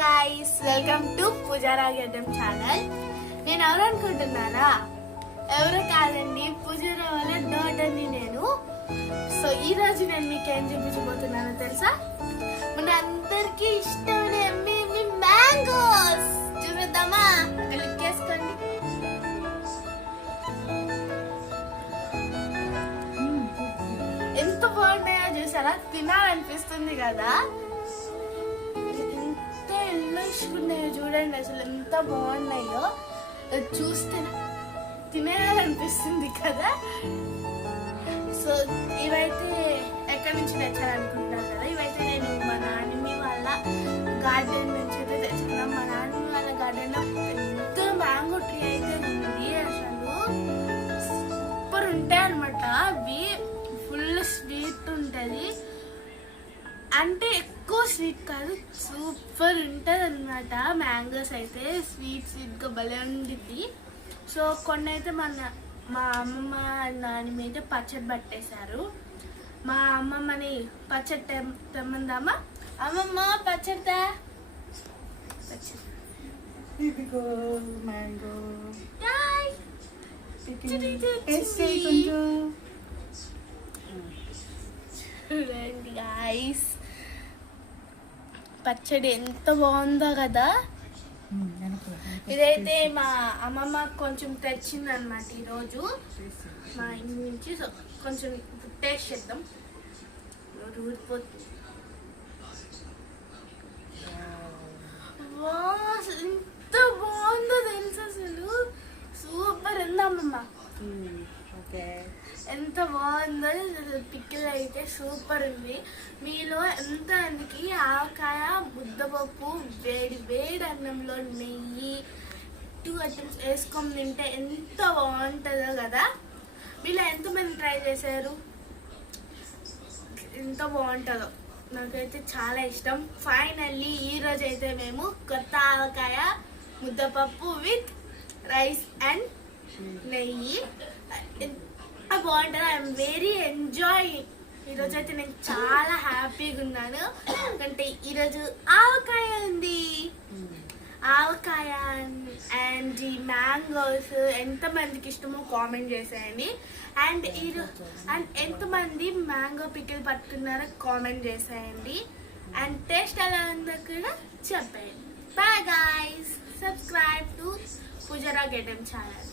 Guys, welcome to Pujara Geddam channel. నేను ఎవరు అనుకుంటున్నారా? ఎవరు కాదండి, పూజారా వాళ్ళ డాటర్ని నేను. సో ఈ రోజు నేను మీకు ఏం చూపించబోతున్నానో తెలుసా? మన అందరికి ఇష్టమైన మ్యాంగోస్ చూపిద్దామా? లుక్ వేసుకోండి. ఎంత బాగున్నాయో చూసారా? తినాలనిపిస్తుంది కదా. ఉన్నాయో చూడండి, అసలు ఎంత బాగున్నాయో. చూస్తే తినేయాలనిపిస్తుంది కదా. సో ఇవైతే ఎక్కడి నుంచి తెచ్చారనుకుంటారు కదా. ఇవైతే నేను మా నాన్నమ్మ వాళ్ళ గార్డెన్ నుంచి అయితే తెచ్చుకున్నాం. మా నాన్నమ్మ వాళ్ళ గార్డెన్ లో పెద్ద మ్యాంగో ట్రీ అయితే ఉంది. అసలు సూపర్ ఉంటాయి అనమాట. అవి ఫుల్ స్వీట్ ఉంటుంది, అంటే ఎక్కువ స్వీట్ కాదు, సూపర్ ఉంటుంది అనమాట. మ్యాంగోస్ అయితే స్వీట్గా భలే ఉండిద్ది. సో కొన్ని అయితే మా అమ్మమ్మ నాన్నమ్మ అయితే పచ్చడి పట్టేశారు. మా అమ్మమ్మని పచ్చడి తెమ్మందామా? అమ్మమ్మ పచ్చడి చూడండి గాయ్స్, పచ్చడి ఎంత బాగుందో కదా. ఇదైతే మా అమ్మమ్మ కొంచెం తెచ్చింది అనమాట ఈరోజు మా ఇంటి నుంచి. సో కొంచెం టేస్ట్ చేద్దాం. ఊరిపోతుంది. ఎంత బాగుందో తెలుసు, అసలు సూపర్ ఉంది అమ్మమ్మ. ఎంత బాగుందో పిక్కిల్ అయితే సూపర్ ఉంది. మీలో ఎంత మందికి ఆవకాయ ముద్దపప్పు వేడి వేడి అన్నంలో నెయ్యి 2 ఐటమ్స్ వేసుకొని తింటే ఎంత బాగుంటుందో కదా. మీలో ఎంతమంది ట్రై చేశారు? ఎంత బాగుంటుందో, నాకైతే చాలా ఇష్టం. ఫైనల్లీ ఈరోజు అయితే మేము కొత్త ఆవకాయ ముద్దపప్పు విత్ రైస్ అండ్ నెయ్యి బాగుంటుంది. I'm very enjoy. ఈరోజు అయితే నేను చాలా హ్యాపీగా ఉన్నాను, ఎందుకంటే ఈరోజు ఆవకాయ ఉంది. ఆవకాయ అండ్ ఈ మ్యాంగోస్ ఎంతమందికి ఇష్టమో కామెంట్ చేసేయండి. అండ్ ఎంతమంది మ్యాంగో పికిల్ పట్టుకున్నారో కామెంట్ చేసేయండి. అండ్ టేస్ట్ ఎలా ఉందో కూడా చెప్పండి. Bye guys, subscribe to Pujara Geddam channel.